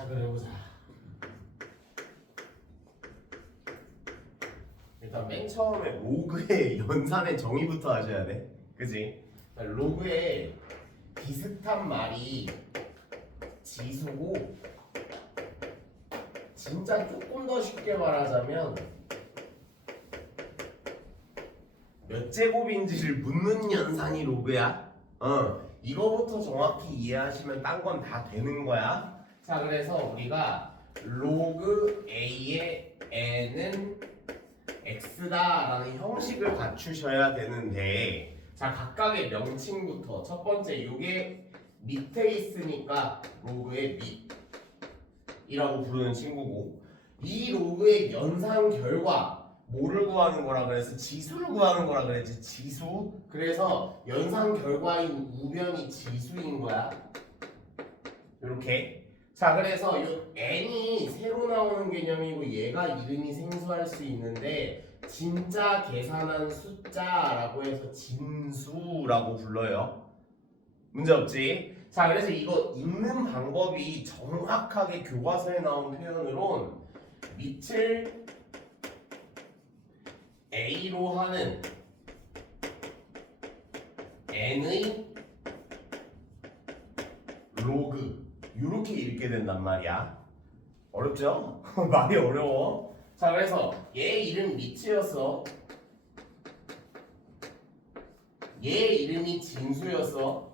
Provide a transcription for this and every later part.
시작을 해보자. 일단 맨 처음에 로그의 연산의 정의부터 하셔야 돼. 그지? 로그에 비슷한 말이 지수고, 진짜 조금 더 쉽게 말하자면 몇 제곱인지를 묻는 연산이 로그야. 이거부터 정확히 이해하시면 딴 건 다 되는 거야. 자, 그래서 우리가 로그 A의 n은 x다라는 형식을 갖추셔야 되는데, 자, 각각의 명칭부터 첫 번째, 이게 밑에 있으니까 로그의 밑이라고 부르는 친구고, 이 로그의 연산 결과 뭐를 구하는 거라 그래서 지수를 구하는 거라 그랬지. 지수. 그래서 연산 결과인 우변이 지수인 거야. 이렇게. 자, 그래서 이 n이 새로 나오는 개념이고 얘가 이름이 생소할 수 있는데, 진짜 계산한 숫자라고 해서 진수라고 불러요. 문제 없지? 자, 그래서 이거 읽는 방법이 정확하게 교과서에 나온 표현으론 밑을 A로 하는 n의 로그, 이렇게 읽게 된단 말이야. 어렵죠? 말이 어려워. 자, 그래서 얘 이름 미치였어. 얘 이름이 진수였어.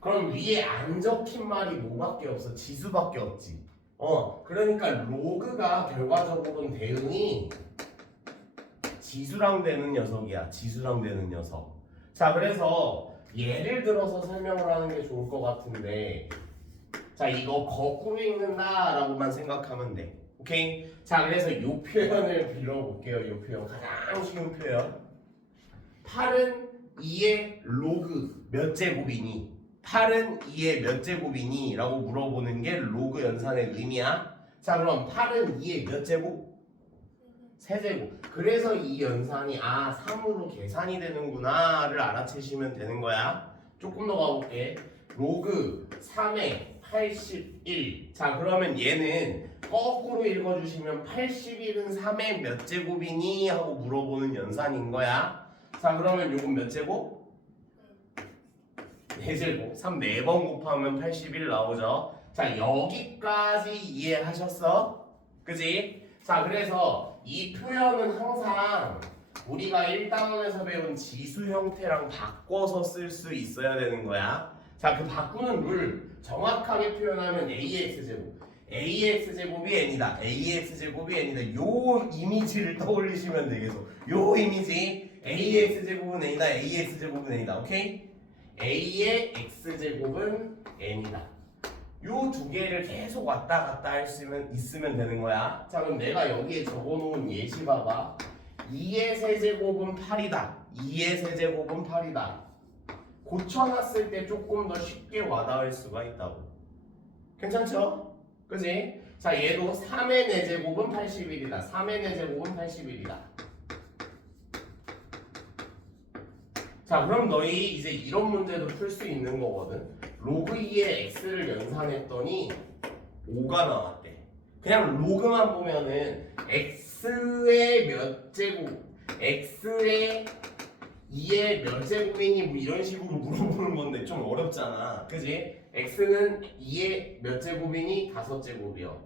그럼 위에 안 적힌 말이 뭐밖에 없어? 지수밖에 없지. 그러니까 로그가 결과적으로는 대응이 지수랑 되는 녀석이야. 지수랑 되는 녀석. 자, 그래서 예를 들어서 설명을 하는 게 좋을 것 같은데, 자, 이거 거꾸로 읽는다라고만 생각하면 돼. 오케이? 자, 그래서 이 표현을 빌려볼게요. 이 표현 가장 쉬운 표현. 8은 2의 로그 몇 제곱이니? 8은 2의 몇 제곱이니? 라고 물어보는 게 로그 연산의 의미야. 자, 그럼 8은 2의 몇 제곱? 세제곱. 그래서 이 연산이 3으로 계산이 되는구나를 알아채시면 되는 거야. 조금 더 가볼게. 로그 3의 81. 자, 그러면 얘는 거꾸로 읽어주시면 81은 3의 몇 제곱이니? 하고 물어보는 연산인 거야. 자, 그러면 요건 몇 제곱? 4제곱. 3 4번 곱하면 81 나오죠. 자, 여기까지 이해하셨어? 그지? 자, 그래서 이 표현은 항상 우리가 1단원에서 배운 지수 형태랑 바꿔서 쓸 수 있어야 되는 거야. 자, 그 바꾸는 룰 정확하게 표현하면 AX제곱, AX제곱이 n이다, AX제곱이 n이다, 요 이미지를 떠올리시면 되겠어. 요 이미지, AX제곱은 n이다, AX제곱은 n이다. 오케이? A의 x제곱은 n이다. 요 두 개를 계속 왔다 갔다 할 수 있으면 되는 거야. 자, 그럼 내가 여기에 적어놓은 예시 봐봐. 2의 세제곱은 8이다. 2의 세제곱은 8이다. 고쳐놨을 때 조금 더 쉽게 와닿을 수가 있다고. 괜찮죠? 그지? 자, 얘도 3의 4제곱은 81이다. 3의 4제곱은 81이다. 자, 그럼 너희 이제 이런 문제도 풀 수 있는 거거든. 로그 2의 x를 연산했더니 5가 나왔대. 그냥 로그만 보면은 x의 몇 제곱, x의 2의 몇 제곱이니 뭐 이런 식으로 물어보는 건데 좀 어렵잖아. 그지? x는 2의 몇 제곱이니 5제곱이요.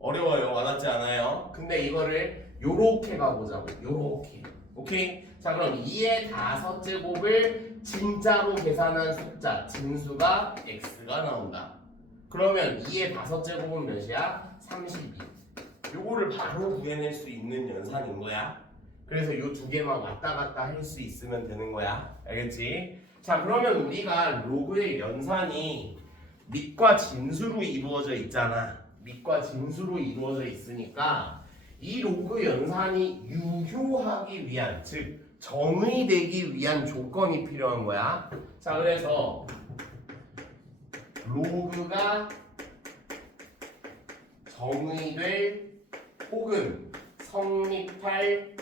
어려워요. 와닿지 않아요? 근데 이거를 요렇게 가보자고. 요렇게. 오케이? 자, 그럼 2의 5제곱을 진짜로 계산한 숫자 진수가 x가 나온다. 그러면 2의 5제곱은 몇이야? 32. 요거를 바로 구해낼 수 있는 연산인 거야. 그래서 요 두 개만 왔다 갔다 할 수 있으면 되는 거야. 알겠지? 자, 그러면 우리가 로그의 연산이 밑과 진수로 이루어져 있잖아. 밑과 진수로 이루어져 있으니까 이 로그 연산이 유효하기 위한, 즉 정의되기 위한 조건이 필요한 거야. 자, 그래서 로그가 정의될 혹은 성립할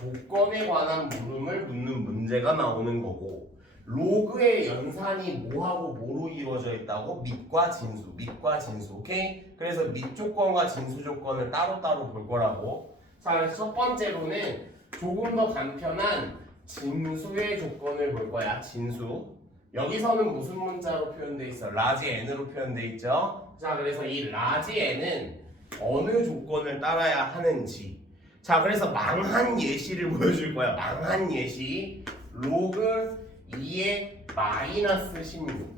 조건에 관한 물음을 묻는 문제가 나오는 거고, 로그의 연산이 뭐하고 뭐로 이루어져 있다고? 밑과 진수, 밑과 진수. 오케이? 그래서 밑 조건과 진수 조건을 따로따로 볼 거라고. 자, 그래서 첫 번째로는 조금 더 간편한 진수의 조건을 볼 거야. 진수. 여기서는 무슨 문자로 표현돼 있어? 라지 n으로 표현돼 있죠. 자, 그래서 이 라지 n은 어느 조건을 따라야 하는지. 자, 그래서 망한 예시를 보여줄 거야. 망한 예시. 로그 2의 마이너스 16.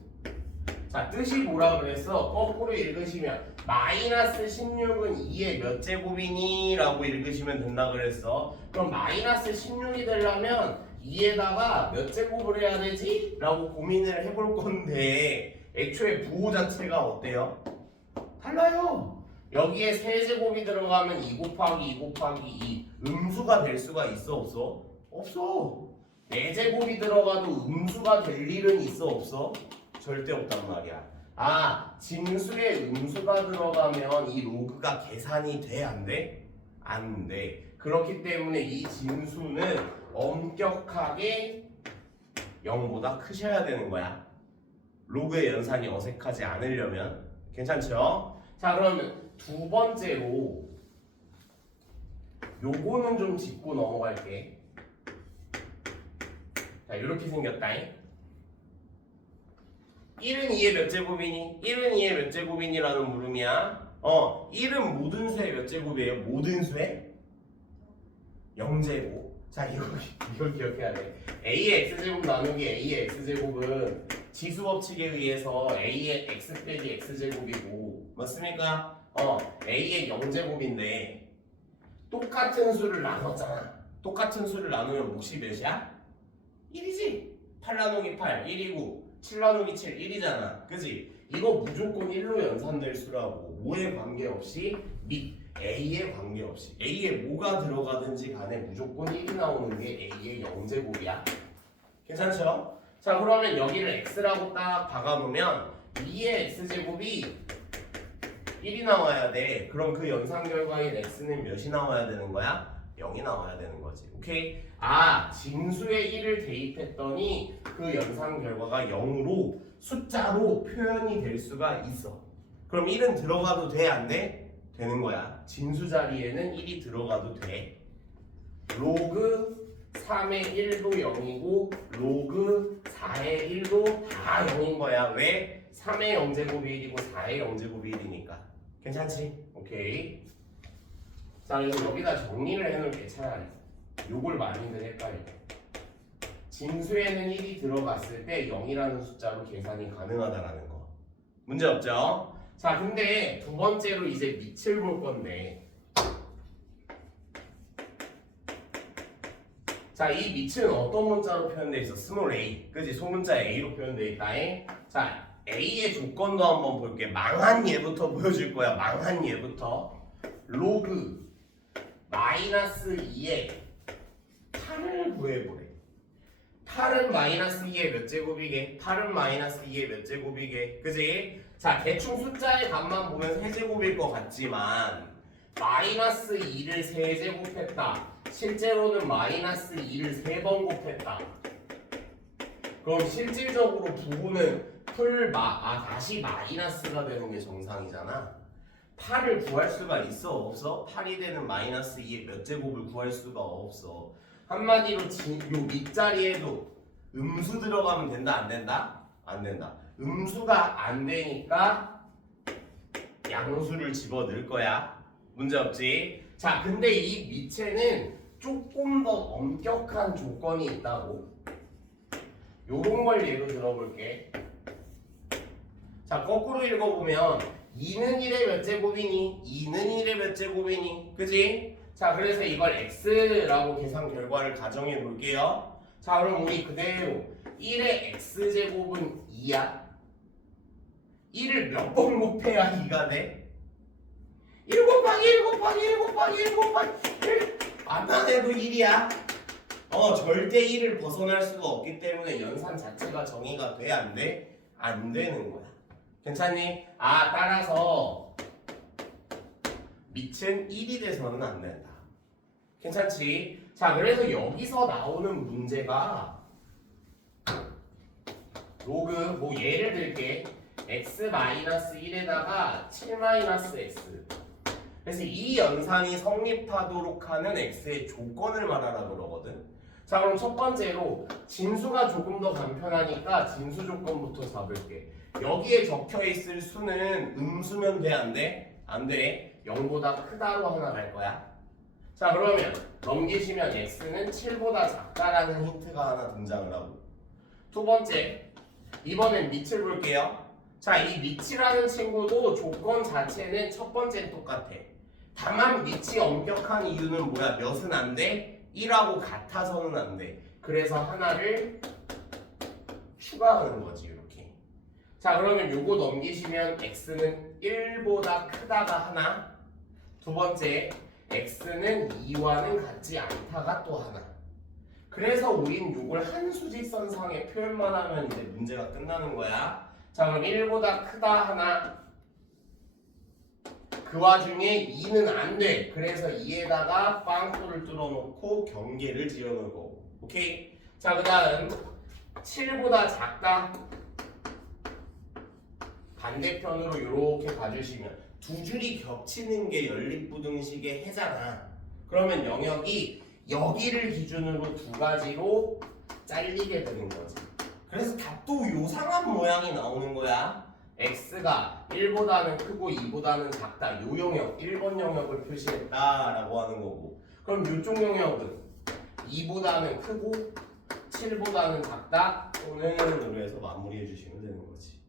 자, 뜻이 뭐라 그랬어? 거꾸로 읽으시면 마이너스 16은 2의 몇 제곱이니? 라고 읽으시면 된다 그랬어. 그럼 마이너스 16이 되려면 2에다가 몇 제곱을 해야 되지? 라고 고민을 해볼 건데 애초에 부호 자체가 어때요? 달라요. 여기에 세제곱이 들어가면 2 곱하기 2 곱하기 2 음수가 될 수가 있어 없어? 없어. 4제곱이 들어가도 음수가 될 일은 있어 없어? 절대 없단 말이야. 아, 진수에 음수가 들어가면 이 로그가 계산이 돼? 안 돼? 안 돼. 그렇기 때문에 이 진수는 엄격하게 0보다 크셔야 되는 거야. 로그의 연산이 어색하지 않으려면. 괜찮죠? 자, 그러면 두 번째로 요거는 좀 짚고 넘어갈게. 자, 이렇게 생겼다. 1은 2의 몇 제곱이니? 1은 2의 몇 제곱이니? 라는 물음이야. 1은 모든 수의 몇 제곱이에요? 모든 수의 0제곱. 자, 이걸 기억해야 돼. A의 X제곱 나누기 A의 X제곱은 지수법칙에 의해서 A의 X 빼기 X제곱이고 맞습니까? A의 0제곱인데 똑같은 수를 나눴잖아. 똑같은 수를 나누면 몫이 몇이야? 1이지. 8 나누기 8 1이고 7 나누기 7 1이잖아. 그지? 이거 무조건 1로 연산될 수라고. 뭐에 관계없이 밑 A에 관계없이 A에 뭐가 들어가든지 간에 무조건 1이 나오는 게 A의 0제곱이야. 괜찮죠? 자, 그러면 여기를 X라고 딱 박아놓으면 2의 X제곱이 1이 나와야 돼. 그럼 그 연산 결과인 X는 몇이 나와야 되는 거야? 0이 나와야 되는 거지. 오케이? 아, 진수에 1을 대입했더니 그 연산 결과가 0으로 숫자로 표현이 될 수가 있어. 그럼 1은 들어가도 돼? 안 돼? 되는 거야. 진수 자리에는 1이 들어가도 돼. 로그 3의 1도 0이고 로그 4의 1도 다 0인 거야. 왜? 3의 0제곱이 1이고 4의 0제곱이 1이니까. 괜찮지? 오케이. 자, 그래서 여기다 정리를 해놓을게. 차라리 요걸 많이들 헷갈려. 진수에는 1이 들어갔을 때 0이라는 숫자로 계산이 가능하다라는 거. 문제 없죠? 자, 근데 두 번째로 이제 밑을 볼 건데, 자, 이 밑은 어떤 문자로 표현되어 있어? 스몰 a, 그지? 소문자 a로 표현되어 있다. 자, a의 조건도 한번 볼게. 망한 예부터 보여줄 거야. 망한 예부터. 로그 마이너스 2에 8을 구해보래. 8은 마이너스 2의 몇 제곱이게? 8은 마이너스 2의 몇 제곱이게? 그지? 자, 대충 숫자의 값만 보면 세제곱일 것 같지만 마이너스 2를 세제곱했다. 실제로는 마이너스 2를 3번 곱했다. 그럼 실질적으로 부호는 다시 마이너스가 되는 게 정상이잖아. 8을 구할 수가 있어? 없어? 8이 되는 마이너스 2의 몇 제곱을 구할 수가 없어. 한마디로 요 밑자리에도 음수 들어가면 된다? 안 된다? 안 된다. 음수가 안 되니까 양수를 집어넣을 거야. 문제 없지? 자, 근데 이 밑에는 조금 더 엄격한 조건이 있다고. 요런 걸 예로 들어볼게. 자, 거꾸로 읽어보면 2는 1의 몇 제곱이니? 2는 1의 몇 제곱이니? 그지? 자, 그래서 이걸 x라고 계산 결과를 가정해 볼게요. 자, 그럼 우리 그대로 1의 x제곱은 2야? 1을 몇 번 곱해야 2가 돼? 1 곱하기 1 곱하기 1 곱하기 1 곱하기 1 안만 해도 1이야? 절대 1을 벗어날 수가 없기 때문에 연산 자체가 정의가 돼? 안 돼? 안 되는 거야. 괜찮니? 아, 따라서 밑은 1이 돼서는 안 된다. 괜찮지? 자, 그래서 여기서 나오는 문제가 로그 뭐 예를 들게 x-1에다가 7-x. 그래서 이 연산이 성립하도록 하는 x의 조건을 말하라 그러거든. 자, 그럼 첫 번째로 진수가 조금 더 간편하니까 진수 조건부터 잡을게. 여기에 적혀 있을 수는 음수면 돼, 안 돼? 안 돼. 0보다 크다로 하나 갈 거야. 자, 그러면 넘기시면 x는 7보다 작다라는 힌트가 하나 등장을 하고, 두 번째, 이번엔 밑을 볼게요. 자, 이 밑이라는 친구도 조건 자체는 첫 번째는 똑같아. 다만 밑이 엄격한 이유는 뭐야? 몇은 안 돼? 1하고 같아서는 안 돼. 그래서 하나를 추가하는 거지, 이렇게. 자, 그러면 요거 넘기시면 x는 1보다 크다가 하나, 두 번째, x는 2와는 같지 않다가 또 하나. 그래서 우린 요걸 한 수직선상의 표현만 하면 이제 문제가 끝나는 거야. 자, 그럼 1보다 크다 하나. 그 와중에 2는 안 돼. 그래서 2에다가 빵꾸를 뚫어놓고 경계를 지어놓은 거고. 오케이? 자, 그 다음 7보다 작다. 반대편으로 이렇게 봐주시면 두 줄이 겹치는 게 연립부등식의 해잖아. 그러면 영역이 여기를 기준으로 두 가지로 잘리게 되는 거지. 그래서 답도 요상한 모양이 나오는 거야. x가 1보다는 크고 2보다는 작다. 요 영역, 1번 영역을 표시했다라고 하는 거고. 그럼 요쪽 영역은 2보다는 크고 7보다는 작다 또는 으로 해서 마무리해 주시면 되는 거지.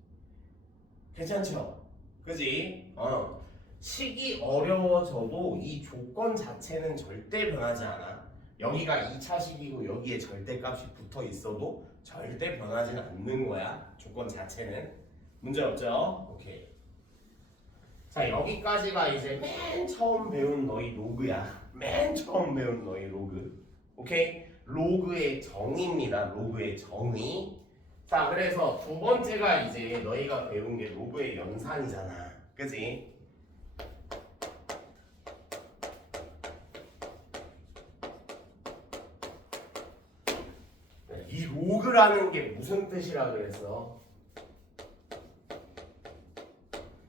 괜찮죠? 그지? 식이 어려워져도 이 조건 자체는 절대 변하지 않아. 여기가 2차식이고 여기에 절대값이 붙어 있어도 절대 변하지는 않는 거야. 조건 자체는. 문제 없죠? 오케이. 자, 여기까지가 이제 맨 처음 배운 너희 로그야. 맨 처음 배운 너희 로그. 오케이? 로그의 정의입니다. 로그의 정의. 자, 그래서 두 번째가 이제 너희가 배운 게 로그의 연산이잖아. 그지? 이 로그라는 게 무슨 뜻이라 그랬어?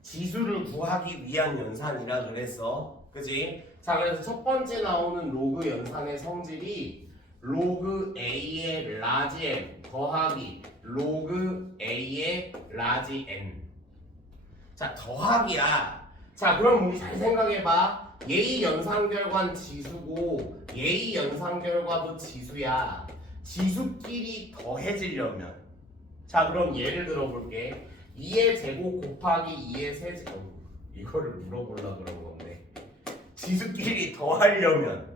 지수를 구하기 위한 연산이라 그랬어. 그지? 자, 그래서 첫 번째 나오는 로그 연산의 성질이 로그 A의 라지 M 더하기 로그 A의 라지 N. 자, 더하기야. 자, 그럼 우리 잘 생각해봐. 예의 연산 결과는 지수고 예의 연산 결과도 지수야. 지수끼리 더해지려면, 자, 그럼 예를 들어볼게. 2의 제곱 곱하기 2의 세제곱. 이거를 물어보려고 그런 건데, 지수끼리 더하려면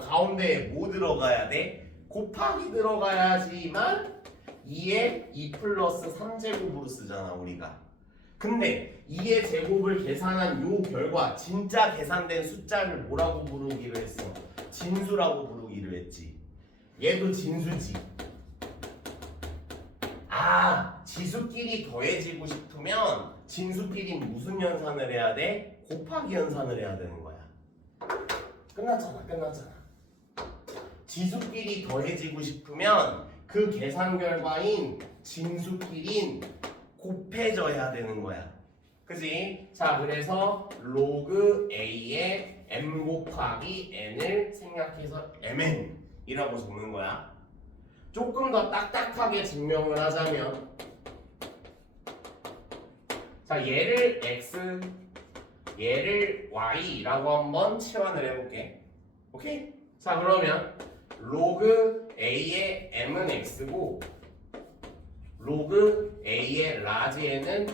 가운데에 뭐 들어가야 돼? 곱하기 들어가야지만 2의 2 플러스 3제곱으로 쓰잖아 우리가. 근데 2의 제곱을 계산한 요 결과, 진짜 계산된 숫자를 뭐라고 부르기로 했어? 진수라고 부르기로 했지. 얘도 진수지. 아, 지수끼리 더해지고 싶으면 진수끼리 무슨 연산을 해야 돼? 곱하기 연산을 해야 되는 거야. 끝났잖아. 지수끼리 더해지고 싶으면 그 계산 결과인 진수끼리 곱해져야 되는 거야. 그지? 자, 그래서 로그 A의 M 곱하기 N을 생략해서 MN이라고 적는 거야. 조금 더 딱딱하게 증명을 하자면, 자, 얘를 X, 얘를 Y라고 한번 치환을 해볼게. 오케이? 자, 그러면 로그 A의 M은 X고 로그 A의 라지 N은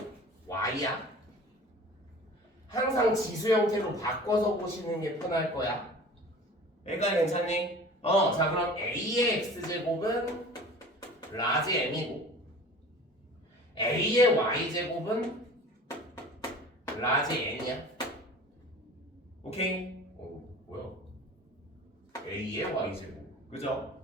Y야. 항상 지수 형태로 바꿔서 보시는 게 편할 거야. 얘가 괜찮니? 자, 그럼 A의 X제곱은 라지 M이고 A의 Y제곱은 라지 N이야. 오케이? 뭐야? A의 Y제곱. 그죠?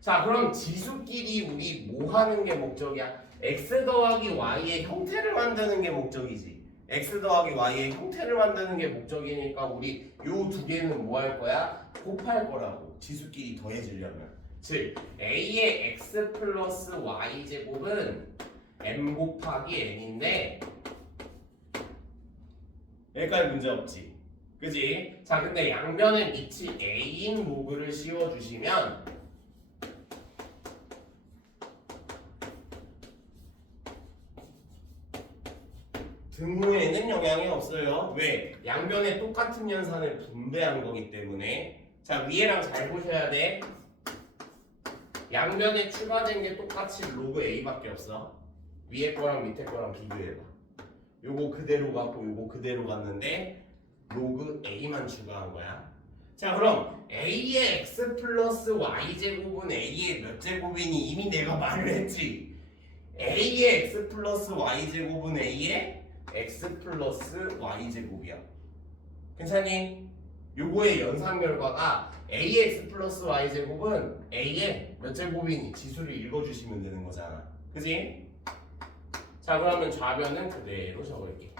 자, 그럼 지수끼리 우리 뭐 하는 게 목적이야? X 더하기 Y의 형태를 만드는 게 목적이지. X 더하기 Y의 형태를 만드는 게 목적이니까 우리 요 두 개는 뭐 할 거야? 곱할 거라고. 지수끼리 더해지려면. 즉 a의 x 플러스 y 제곱은 m 곱하기 n인데 여기까지 문제 없지, 그지? 자, 근데 양변에 밑이 a인 로그를 씌워주시면 등호에는 영향이 없어요. 왜? 양변에 똑같은 연산을 분배한 거기 때문에. 자, 위에랑 잘 보셔야 돼. 양변에 추가된 게 똑같이 로그 a밖에 없어. 위에 거랑 밑에 거랑 비교해봐. 요거 그대로 갔고 요거 그대로 갔는데 로그 a만 추가한 거야. 자, 그럼 a의 x 플러스 y 제곱은 a의 몇 제곱이니 이미 내가 말을 했지. a의 x 플러스 y 제곱은 a의 x 플러스 y 제곱이야. 괜찮니? 요거의 연산 결과가 ax 플러스 y 제곱은 a의 몇 제곱이니 지수를 읽어주시면 되는 거잖아, 그지? 자, 그러면 좌변은 그대로 적을게.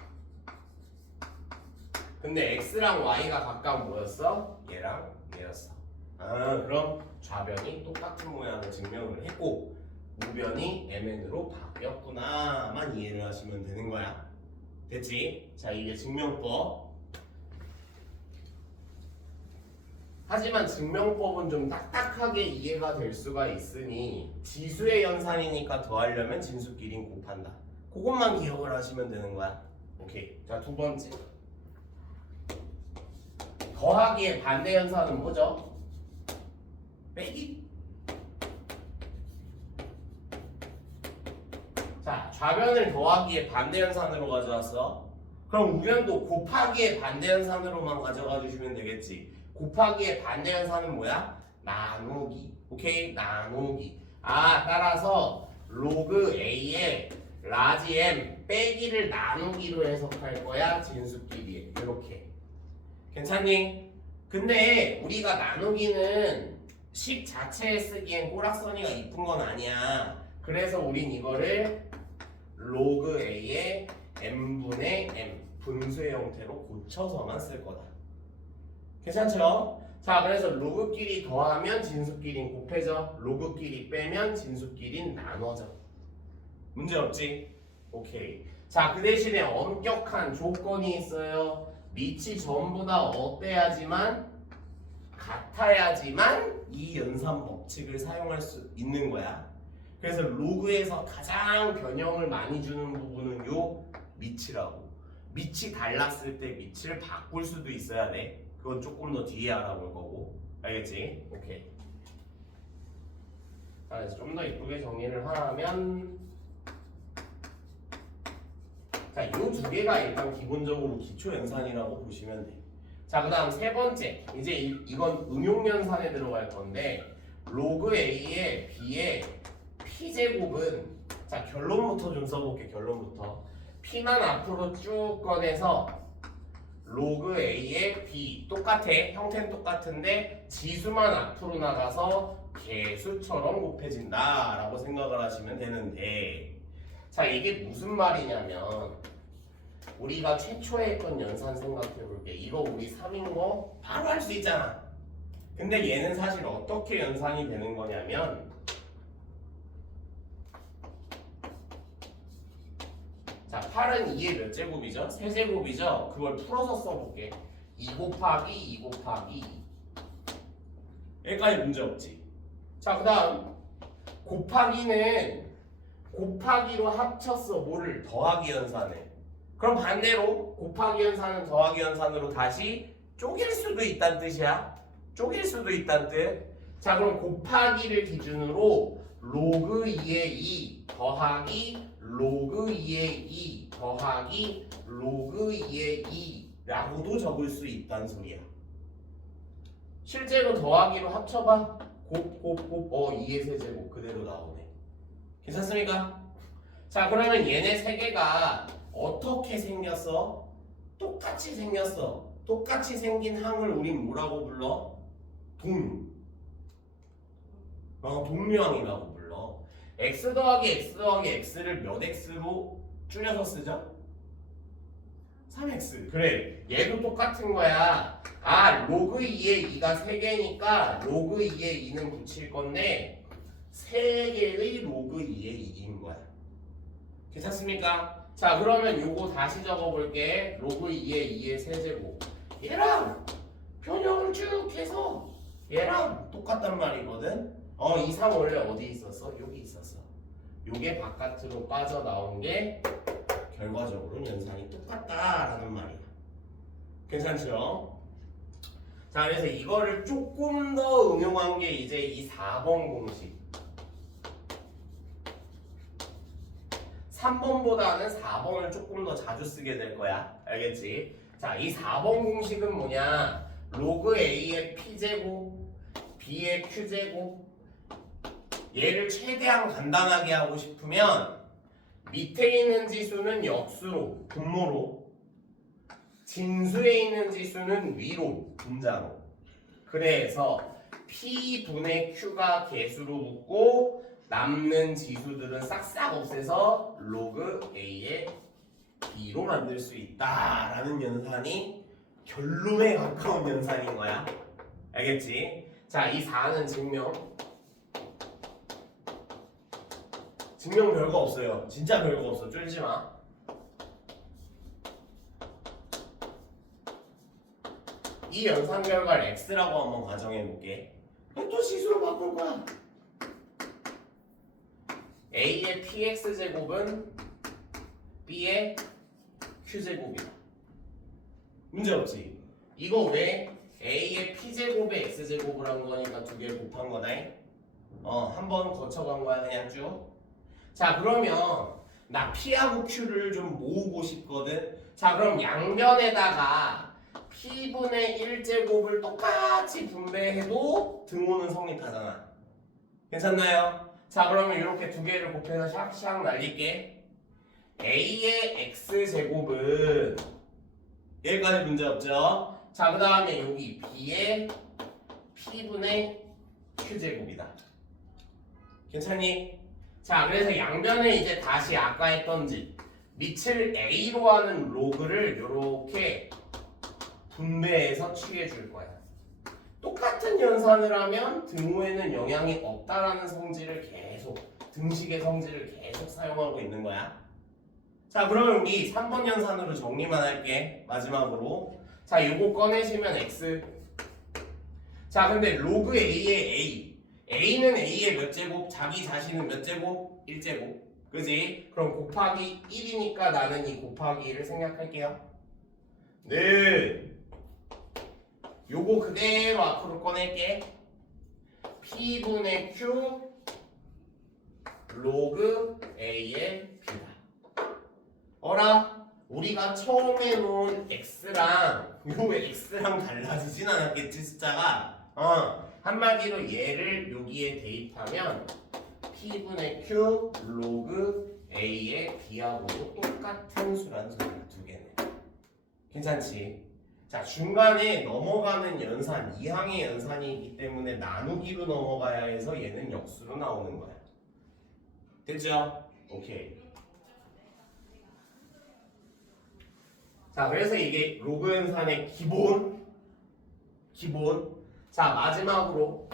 근데 x랑 y가 각각 뭐였어? 얘랑 얘였어. 아, 그럼 좌변이 똑같은 모양을 증명을 했고 우변이 mn으로 바뀌었구나만 이해를 하시면 되는 거야. 됐지? 자, 이게 증명법. 하지만 증명법은 좀 딱딱하게 이해가 될 수가 있으니 지수의 연산이니까 더하려면 진수끼리 곱한다. 그것만 기억을 하시면 되는 거야. 오케이. 자, 두 번째. 더하기의 반대 연산은 뭐죠? 빼기. 자, 좌변을 더하기의 반대 연산으로 가져왔어. 그럼 우변도 곱하기의 반대 연산으로만 가져가 주시면 되겠지. 곱하기의 반대 연산은 뭐야? 나누기. 오케이? 나누기. 아, 따라서 로그 a의 라지 m 빼기를 나누기로 해석할 거야. 진수끼리. 이렇게. 괜찮니? 근데 우리가 나누기는 식 자체에 쓰기엔 꼬락서니가 이쁜 건 아니야. 그래서 우린 이거를 로그 a의 m분의 m 분수의 형태로 고쳐서만 쓸 거다. 괜찮죠? 자, 그래서 로그끼리 더하면 진수끼리 곱해져. 로그끼리 빼면 진수끼리 나눠져. 문제 없지? 오케이. 자, 그 대신에 엄격한 조건이 있어요. 밑이 전부 다 어때야지만 같아야지만 이 연산 법칙을 사용할 수 있는 거야. 그래서 로그에서 가장 변형을 많이 주는 부분은 요 밑이라고. 밑이 달랐을 때 밑을 바꿀 수도 있어야 돼. 그건 조금 더 뒤에 알아볼 거고. 알겠지? 오케이. 자, 그래서 좀 더 이쁘게 정리를 하면, 자, 이 두 개가 일단 기본적으로 기초 연산이라고 보시면 돼. 자, 그 다음 세 번째. 이제 이건 응용 연산에 들어갈 건데, 로그 a의 b의 p제곱은, 자, 결론부터 좀 써볼게. 결론부터. p만 앞으로 쭉 꺼내서 로그 a의 b 똑같아. 형태는 똑같은데 지수만 앞으로 나가서 개수처럼 곱해진다 라고 생각을 하시면 되는데, 자, 이게 무슨 말이냐면 우리가 최초에 했던 연산 생각해 볼게. 이거 우리 3인 거 바로 할 수 있잖아. 근데 얘는 사실 어떻게 연산이 되는 거냐면, 자, 8은 2의 몇 제곱이죠? 3제곱이죠? 그걸 풀어서 써볼게. 2 곱하기 2 곱하기 2. 여기까지 문제 없지? 자, 그 다음 곱하기는 곱하기로 합쳤어. 뭐를? 더하기 연산을. 그럼 반대로 곱하기 연산은 더하기 연산으로 다시 쪼갤 수도 있다는 뜻이야. 쪼갤 수도 있다는 뜻. 자, 그럼 곱하기를 기준으로 로그 2의 2 더하기 로그 2의 2 더하기 로그 2의 2 라고도 적을 수 있다는 소리야. 실제로 더하기로 합쳐봐. 곱 2의 세제곱 그대로 나오네. 괜찮습니까? 자, 그러면 얘네 세 개가 어떻게 생겼어? 똑같이 생겼어. 똑같이 생긴 항을 우린 뭐라고 불러? 동류항이라고 불러. x 더하기 x 더하기 x를 몇 x로 줄여서 쓰죠? 3x. 그래, 얘도 똑같은 거야. 아, 로그 2에 2가 3개니까 로그 2에 2는 붙일 건데 3개의 로그 2에 2인 거야. 괜찮습니까? 자, 그러면 요거 다시 적어볼게. 로그 2에 2의 세제곱. 얘랑 변형을 쭉 해서 얘랑 똑같단 말이거든. 이상 원래 어디 있었어? 여기 있었어. 요게 바깥으로 빠져나온 게 결과적으로 연산이 똑같다라는 말이야. 괜찮죠? 자, 그래서 이거를 조금 더 응용한 게 이제 이 4번 공식. 3번보다는 4번을 조금 더 자주 쓰게 될 거야. 알겠지? 자, 이 4번 공식은 뭐냐? 로그 A의 P제곱, B의 Q제곱. 얘를 최대한 간단하게 하고 싶으면 밑에 있는 지수는 역수로, 분모로, 진수에 있는 지수는 위로, 분자로. 그래서 P분의 Q가 개수로 붙고 남는 지수들은 싹싹 없애서 로그 A의 B로 만들 수 있다라는 연산이 결론에 가까운 연산인 거야. 알겠지? 자, 이 4는 증명 별거 없어요. 진짜 별거 없어. 쫄지 마. 이 연산 결과를 x라고 한번 가정해 볼게. 또 지수로 바꿀 거야. a의 px 제곱은 b의 q 제곱이다. 문제 없지? 이거 왜 a의 p 제곱에 x 제곱을 한 거니까 두 개를 곱한 거다. 한 번 거쳐간 거야 그냥 쭉. 자, 그러면 나 p하고 q를 좀 모으고 싶거든. 자, 그럼 양변에다가 p분의 1제곱을 똑같이 분배해도 등호는 성립하잖아. 괜찮나요? 자, 그러면 이렇게 두 개를 곱해서 샥샥 날릴게. a의 x제곱은 여기까지 문제 없죠? 자, 그 다음에 여기 b의 p분의 q제곱이다. 괜찮니? 자, 그래서 양변에 이제 다시 아까 했던 집 밑을 a로 하는 로그를 이렇게 분배해서 취해줄 거야. 똑같은 연산을 하면 등호에는 영향이 없다라는 성질을 계속, 등식의 성질을 계속 사용하고 있는 거야. 자, 그러면 우리 3번 연산으로 정리만 할게. 마지막으로. 자, 요거 꺼내시면 x. 자, 근데 로그 a의 a. a는 a의 몇 제곱? 자기 자신은 몇 제곱? 1제곱. 그지? 그럼 곱하기 1이니까 나는 이 곱하기 1을 생각할게요. 네. 요거 그대로 앞으로 꺼낼게. P분의 Q 로그 A의 B다. 어라? 우리가 처음에 놓은 X랑 요 X랑 달라지진 않았겠지 숫자가. 한마디로 얘를 여기에 대입하면 P분의 Q 로그 A의 B하고도 똑같은 수란 소리야. 두 개는. 괜찮지? 자, 중간에 넘어가는 연산, 이항의 연산이기 때문에 나누기로 넘어가야 해서 얘는 역수로 나오는 거야. 됐죠? 오케이. 자, 그래서 이게 로그 연산의 기본. 자, 마지막으로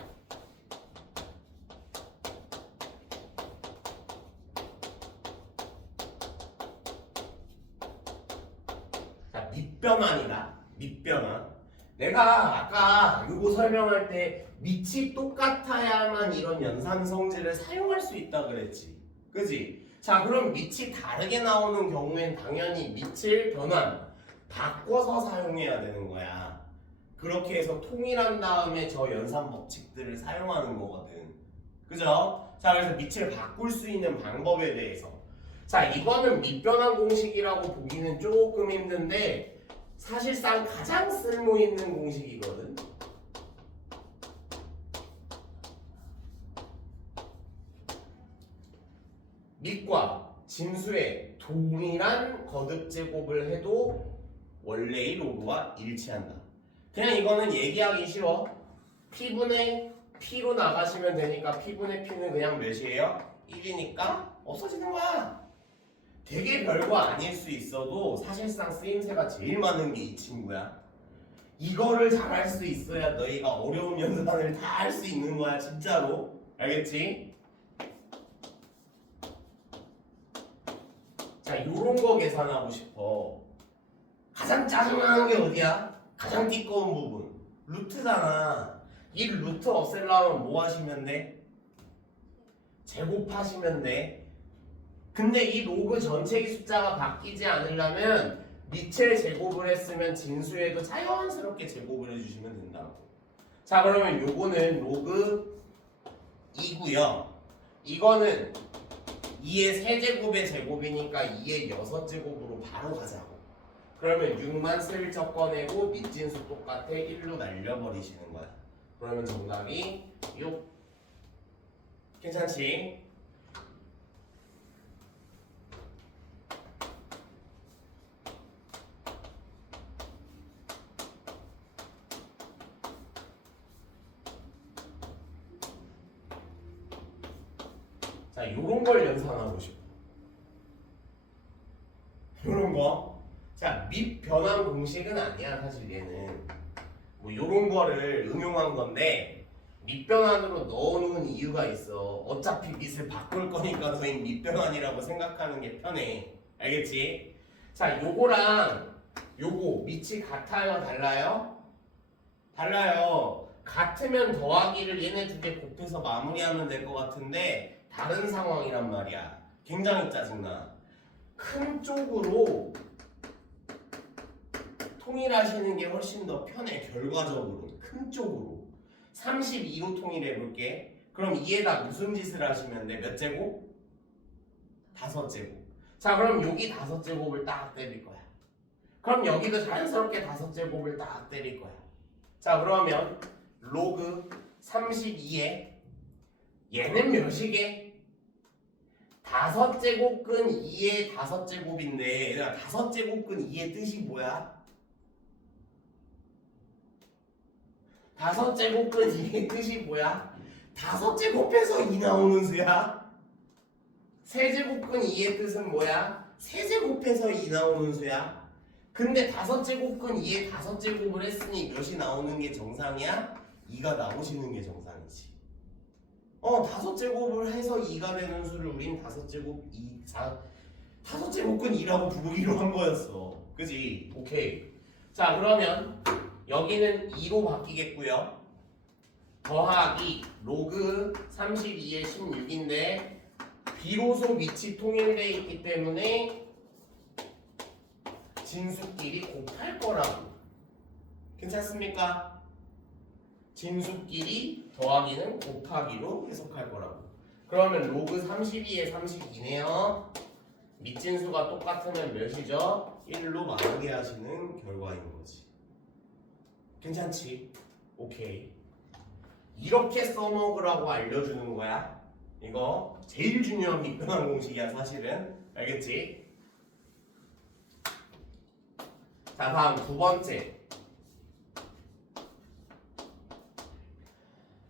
자, 밑변환이다. 밑변환. 내가 아까 이거 설명할 때 밑이 똑같아야만 이런 연산 성질을 사용할 수 있다 그랬지. 그지? 자, 그럼 밑이 다르게 나오는 경우엔 당연히 밑을 변환, 바꿔서 사용해야 되는 거야. 그렇게 해서 통일한 다음에 저 연산 법칙들을 사용하는 거거든. 그죠? 자, 그래서 밑을 바꿀 수 있는 방법에 대해서. 자, 이거는 밑변환 공식이라고 보기는 조금 힘든데 사실상 가장 쓸모 있는 공식이거든. 밑과 진수의 동일한 거듭 제곱을 해도 원래의 로그와 일치한다. 그냥 이거는 얘기하기 쉬워. P분의 P로 나가시면 되니까 P분의 P는 그냥 몇이에요? 1이니까 없어지는 거야. 되게 별거 아닐 수 있어도 사실상 쓰임새가 제일 많은 게 이 친구야. 이거를 잘할 수 있어야 너희가 어려운 연산을 다 할 수 있는 거야 진짜로. 알겠지? 자, 요런 거 계산하고 싶어. 가장 짜증나는 게 어디야? 가장 띠꺼운 부분 루트잖아. 이 루트 없애려면 뭐 하시면 돼? 제곱하시면 돼. 근데 이 로그 전체의 숫자가 바뀌지 않으려면 밑에 제곱을 했으면 진수에도 자연스럽게 제곱을 해주시면 된다고. 자, 그러면 요거는 로그 2고요. 이거는 2의 세제곱의 제곱이니까 2의 6제곱으로 바로 가자고. 그러면 6만 슬쩍 꺼내고 밑진수 똑같아 1로 날려버리시는 거야. 그러면 정답이 6. 괜찮지? 자, 요런 걸 연산하고 싶어. 요런 거. 자, 밑 변환 공식은 아니야, 사실 얘는. 뭐 요런 거를 응용한 건데 밑 변환으로 넣어놓은 이유가 있어. 어차피 밑을 바꿀 거니까 너희 밑 변환이라고 생각하는 게 편해. 알겠지? 자, 요거랑 요거 밑이 같아요, 달라요? 달라요. 같으면 더하기를 얘네 두 개 곱해서 마무리하면 될 것 같은데 다른 상황이란 말이야. 굉장히 짜증나. 큰 쪽으로 통일하시는 게 훨씬 더 편해. 결과적으로 큰 쪽으로 32로 통일해볼게. 그럼 2에다 무슨 짓을 하시면 돼? 몇 제곱? 5제곱. 자, 그럼 여기 5제곱을 딱 때릴 거야. 그럼 여기도 자연스럽게 5제곱을 딱 때릴 거야. 자, 그러면 로그 32에 얘는 몇이게? 5제곱근 2의 5제곱인데 5제곱근 2의 뜻이 뭐야? 5제곱근 2의 뜻이 뭐야? 5제곱해서 2 나오는 수야. 세제곱근 2의 뜻은 뭐야? 세제곱해서 2 나오는 수야. 근데 5제곱근 2의 5제곱을 했으니 몇이 나오는 게 정상이야? 2가 나오시는 게 정상이지. 5제곱을 해서 2가 되는 수를 우린 5제곱 5제곱근 2라고 부르기로 한 거였어. 그지? 오케이. 자, 그러면 여기는 2로 바뀌겠고요. 더하기 로그 32의 16인데 비로소 밑이 통일되어 있기 때문에 진수끼리 곱할 거라고. 괜찮습니까? 진수끼리 더하기는 곱하기로 해석할 거라고. 그러면 로그 32에 32네요. 밑진수가 똑같으면 몇이죠? 1로 마무리하시는 결과인 거지. 괜찮지? 오케이. 이렇게 써먹으라고 알려주는 거야. 이거 제일 중요한 밑변환 공식이야 사실은. 알겠지? 자, 다음 두 번째.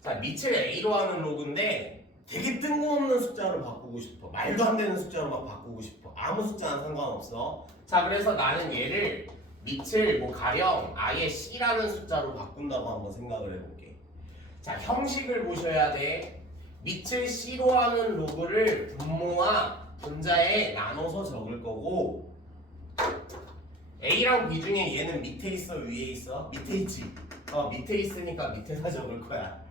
자, 밑을 A로 하는 로그인데 되게 뜬금없는 숫자로 바꾸고 싶어. 말도 안 되는 숫자로 막 바꾸고 싶어. 아무 숫자는 상관없어. 자, 그래서 나는 얘를 밑을 뭐 가령 아예 C라는 숫자로 바꾼다고 한번 생각을 해볼게. 자, 형식을 보셔야 돼. 밑을 C로 하는 로그를 분모와 분자에 나눠서 적을 거고 A랑 B 중에 얘는 밑에 있어, 위에 있어? 밑에 있지. 밑에 있으니까 밑에다 적을 거야.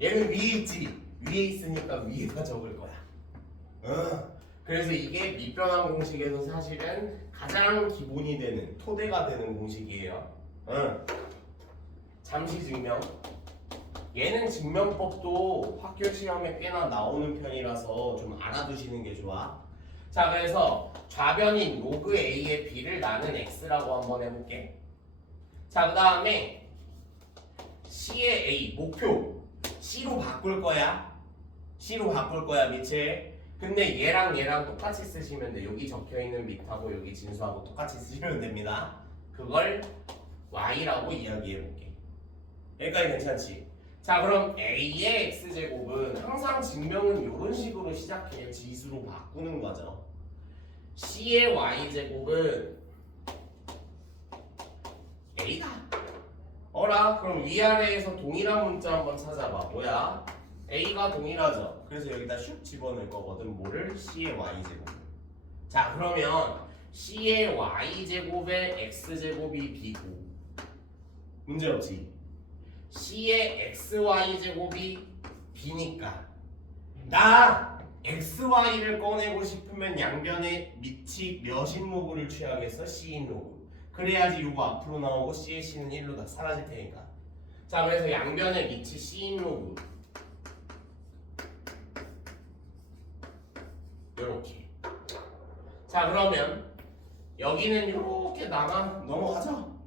얘는 위에 있지. 위에 있으니까 위에다 적을 거야. 그래서 이게 밑변환 공식에서 사실은 가장 기본이 되는 토대가 되는 공식이에요. 잠시 증명. 얘는 증명법도 학교 시험에 꽤나 나오는 편이라서 좀 알아두시는 게 좋아. 자, 그래서 좌변인 로그 A의 B를 나는 X라고 한번 해볼게. 자, 그 다음에 C의 A, 목표 C로 바꿀 거야. C로 바꿀 거야, 밑을. 근데 얘랑 똑같이 쓰시면 돼. 여기 적혀있는 밑하고 여기 진수하고 똑같이 쓰시면 됩니다. 그걸 Y라고 이야기해볼게. 여기까지 괜찮지? 자, 그럼 A의 X제곱은 항상 증명은 이런 식으로 시작해. 지수로 바꾸는 거죠. C의 Y제곱은 A다. 어라? 그럼 위아래에서 동일한 문자 한번 찾아봐. 뭐야? A가 동일하죠. 그래서 여기다 슉 집어넣을 거거든. 뭐를? C의 Y제곱. 자, 그러면 C의 Y제곱에 X제곱이 B고 문제 없지? C의 XY제곱이 B니까 나 XY를 꺼내고 싶으면 양변에 밑이 몇인 로그를 취하겠어? C인 로그. 그래야지 이거 앞으로 나오고 C의 C는 1로 다 사라질 테니까. 자, 그래서 양변의 밑이 C인 로그 요렇게. 자, 그러면 여기는 요렇게 나가 넘어가죠?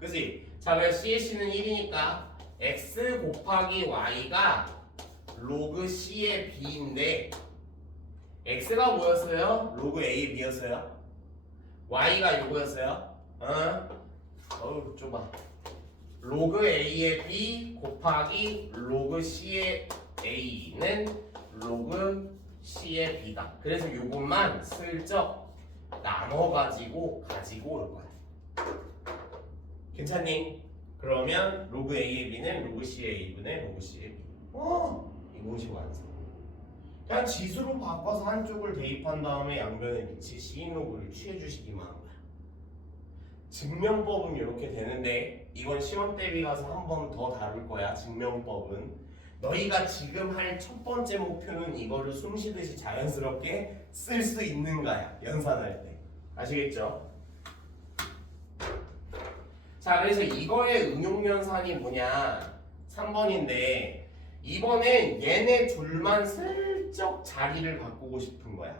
그지? 자, 그래서 C의 C는 1이니까 X 곱하기 Y가 로그 C의 B인데 X가 뭐였어요? 로그 A의 B였어요? Y가 요거였어요? 어우 좁아. 로그 A의 B 곱하기 로그 C의 A는 로그 C의 B다. 그래서 요것만 슬쩍 나눠가지고 가지고 올 거야. 괜찮니? 그러면 로그 A의 B는 로그 C의 A분의 로그 C의 B. 이 공식 완성. 그냥 지수로 바꿔서 한쪽을 대입한 다음에 양변의 밑이 C인 로그를 취해주시기만 한 거야. 증명법은 이렇게 되는데 이건 시험 대비 가서 한 번 더 다룰 거야. 증명법은 너희가 지금 할 첫 번째 목표는 이거를 숨쉬듯이 자연스럽게 쓸 수 있는가야. 연산할 때. 아시겠죠? 자, 그래서 이거의 응용연산이 뭐냐? 3번인데 이번엔 얘네 둘만 슬쩍 자리를 바꾸고 싶은 거야.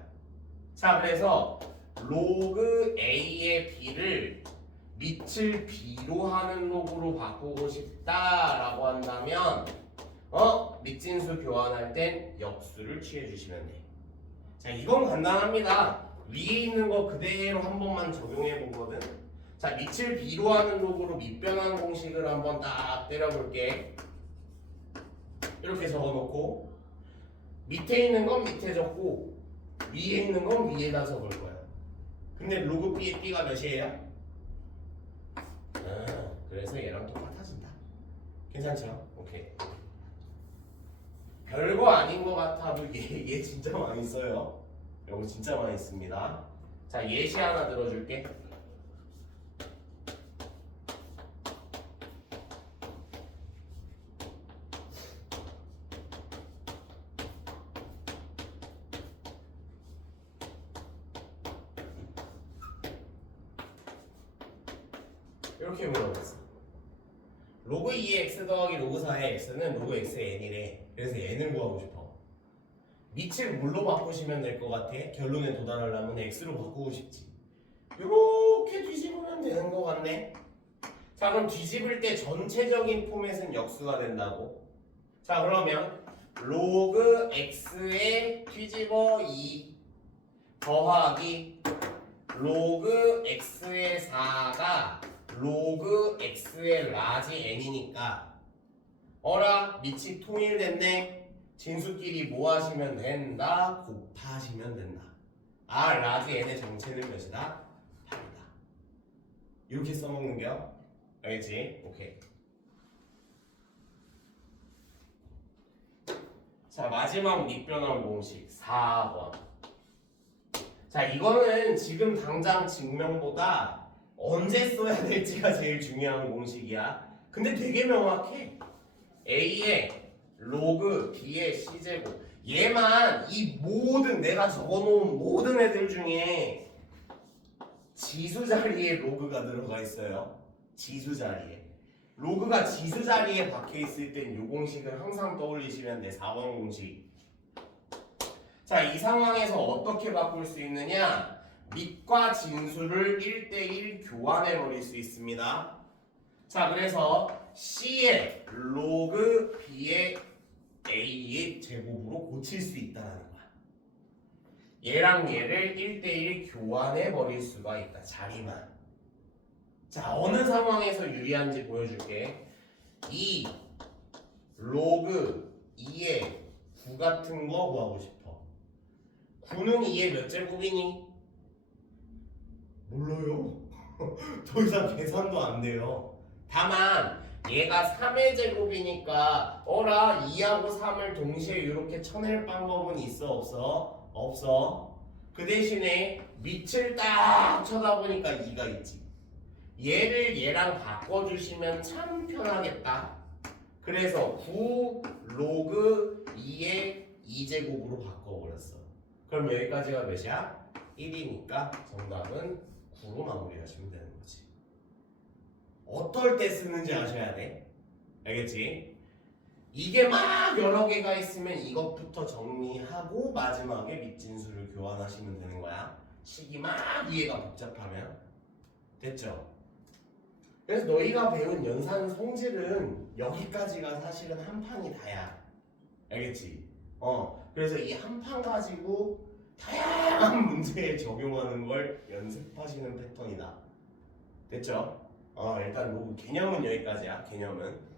자, 그래서 로그 A의 B를 밑을 B로 하는 로그로 바꾸고 싶다라고 한다면 밑진수 교환할 땐 역수를 취해 주시면 돼. 자, 이건 간단합니다. 위에 있는 거 그대로 한 번만 적용해 보거든. 자, 밑을 B로 하는 로그로 밑변환 공식을 한번 딱 때려볼게. 이렇게 적어놓고 밑에 있는 건 밑에 적고 위에 있는 건 위에다 적을 거야. 근데 로그 B의 B가 몇이에요? 그래서 얘랑 똑같아진다. 괜찮죠? 오케이. 별거 아닌 것 같아도 얘 진짜 많이 써요. 이거 진짜 많이 씁니다. 자, 예시 하나 들어줄게. 이렇게 물어봤어. 로그 2의 x 더하기 로그 4의 x는 로그 x의 n이래. 그래서 n을 구하고 싶어. 밑을 뭘로 바꾸시면 될 것 같아? 결론에 도달하려면 x로 바꾸고 싶지. 이렇게 뒤집으면 되는 것 같네. 자, 그럼 뒤집을 때 전체적인 포맷은 역수가 된다고. 자, 그러면 로그 x에 뒤집어 2 더하기 로그 x의 4가 로그 x의 라지 n이니까 어라 밑이 통일됐네. 진수끼리 뭐 하시면 된다? 곱하시면 된다. 아, 라지 n의 정체는 몇이다? 8이다. 이렇게 써먹는 게요. 알겠지? 오케이. 자, 마지막 밑변환 공식 4번. 자, 이거는 지금 당장 증명보다 언제 써야 될지가 제일 중요한 공식이야. 근데 되게 명확해. A의 로그 B의 C제곱. 얘만 이 모든 내가 적어놓은 모든 애들 중에 지수 자리에 로그가 들어가 있어요. 지수 자리에. 로그가 지수 자리에 박혀 있을 땐 이 공식을 항상 떠올리시면 돼. 4번 공식. 자, 이 상황에서 어떻게 바꿀 수 있느냐? 밑과 진수를 1대1 교환해 버릴 수 있습니다. 자, 그래서 C의 로그 B의 A의 제곱으로 고칠 수 있다는 거야. 얘랑 얘를 1대1 교환해 버릴 수가 있다. 자리만. 자, 어느 상황에서 유리한지 보여줄게. 이 로그 2의 9 같은 거 구하고 싶어. 9는 2의 몇 제곱이니? 몰라요. 더 이상 계산도 안 돼요. 다만 얘가 3의 제곱이니까 어라 2하고 3을 동시에 이렇게 쳐낼 방법은 있어 없어? 없어. 그 대신에 밑을 딱 쳐다보니까 2가 있지. 얘를 얘랑 바꿔주시면 참 편하겠다. 그래서 9 로그 2의 2제곱으로 바꿔버렸어. 그럼 여기까지가 몇이야? 1이니까 정답은 9로 마무리하시면 되는 거지. 어떨 때 쓰는지 아셔야 돼. 알겠지? 이게 막 여러 개가 있으면 이것부터 정리하고 마지막에 밑진수를 교환하시면 되는 거야. 식이 막 이해가 복잡하면. 됐죠? 그래서 너희가 배운 연산 성질은 여기까지가 사실은 한 판이 다야. 알겠지? 그래서 이 한 판 가지고 다양한 문제에 적용하는 걸 연습하시는 패턴이다. 됐죠? 일단 로그 개념은 여기까지야. 개념은.